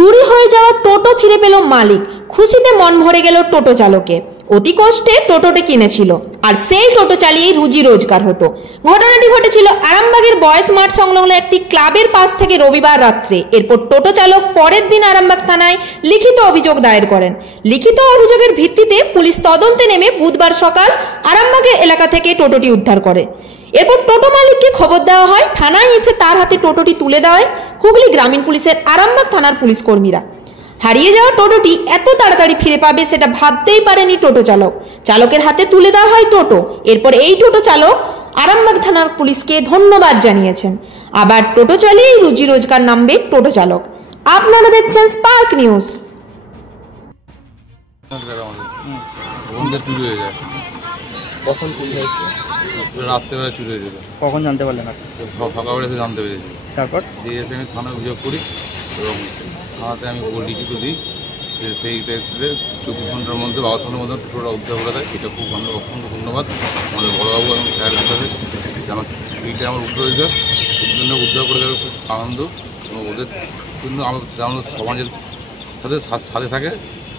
চুরি হয়ে যাওয়া টোটো ফিরে পেল মালিক, খুশিতে মন ভরে গেল টোটো চালকের। অতি কষ্টে টোটোটি কিনেছিল আর সেই টোটো চালিয়ে রুজি রোজগার হতো। ঘটনাটি ঘটেছিল আরামবাগের বয়েজ মাঠ সংলগ্ন একটি ক্লাবের পাশ থেকে রবিবার রাত্রে। এরপর টোটো চালক পরের দিন আরামবাগ থানায় লিখিত অভিযোগ দায়ের করেন। লিখিত অভিযোগের ভিত্তিতে পুলিশ তদন্তে নেমে বুধবার সকাল আরামবাগের এলাকা থেকে টোটোটি উদ্ধার করে। এরপর টোটো মালিককে খবর দেওয়া হয়। থানায় এসে তার হাতে টোটোটি তুলে দেওয়ায় হুগলি গ্রামীণ পুলিশের আরামবাগ থানার পুলিশ কর্মীরা। হারিয়ে যাওয়া টোটোটি এত তাড়াতাড়ি ফিরে পাবে সেটা ভাবতেই পারেনি টোটো চালক। চালকের হাতে তুলে দেওয়া হয় টোটো। এরপর এই টোটো চালক আরামবাগ থানার পুলিশকে ধন্যবাদ জানিয়েছেন। আবার টোটো চালিয়েই রুজি রোজগার নামবে টোটো চালক। আপনারা দেখছেন স্পার্ক নিউজ। চুরি হয়ে যায়। কখন চুরি হয়েছে? রাত্রেবেলা চুরি হয়ে যেত। কখন জানতে পারলেন? সকালবেলা এসে জানতে পেরেছি। তারপর দিয়ে এসে আমি থানায় অভিযোগ করি এবং থানাতে আমি লিখিত দিই। সেই ক্ষেত্রে 24 ঘন্টার মধ্যে 12 ঘন্টার মধ্যে টোটোটা উদ্ধার করে দেয়। এটা খুব আমাদের অসংখ্য ধন্যবাদ আমাদের বড়োবাবু এবং স্যারদের কাছে যে আমার এইটা আমার উদ্ধার হয়ে যায়। এর জন্য উদ্ধার করে দেওয়ার খুব আনন্দ এবং ওদের জন্য আমাদের সমাজের সাথে থাকে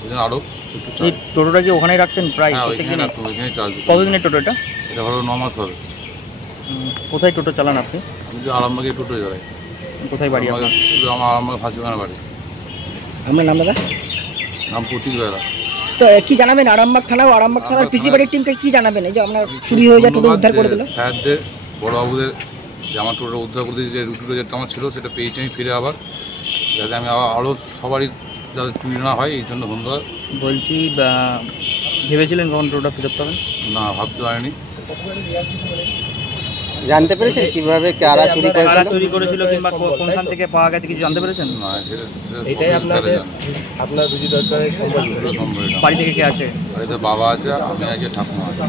ওই জন্য আরও একটু। এই টোটোটা কি ওখানেই রাখতেন প্রায়? হ্যাঁ, ওইখানে রাখতাম, ওইখানেই চার্জ। কতদিনের টোটো এটা? এটা হলো 9 মাস হবে। কোথায় টোটো চালান আপনি? আমি যে আরামবাগে টোটো চালাই। কোথায় বাড়ি আপনার? আমার আরামবাগ ফাঁসিখানা বাড়ি। আপনার নাম দাদা? নাম প্রতীক দাদা। তো কি জানাবেন আরামবাগ থানা ও আরামবাগ থানার পিসি বাড়ির টিমকে কি জানাবেন এই যে আপনার চুরি হয়ে যায় টোটো উদ্ধার করে দিল? স্যারদের বড়বাবুদের যে আমার টোটো উদ্ধার করে দিয়েছে, যে রুটিটা যেটা আমার ছিল সেটা পেয়েছি আমি ফিরে আবার, যাতে আমি আরও সবারই যাতে চুরি না হয় এই জন্য ধন্যবাদ। বলছি ভেবেছিলেন কখন টোটোটা ফেরত পাবেন? না, ভাবতে পারিনি। জানতে পেরেছেন কিভাবে কারা চুরি করেছিল কিংবা কোনখান থেকে পাওয়া গেছে কিছু জানতে পেরেছেন? না, এটাই আপনার রুজি রোজগারের সম্ভব। বাড়ি থেকে কে আছে? বাড়িতে বাবা আছে, আমি আছি, ঠাকুমা আছে।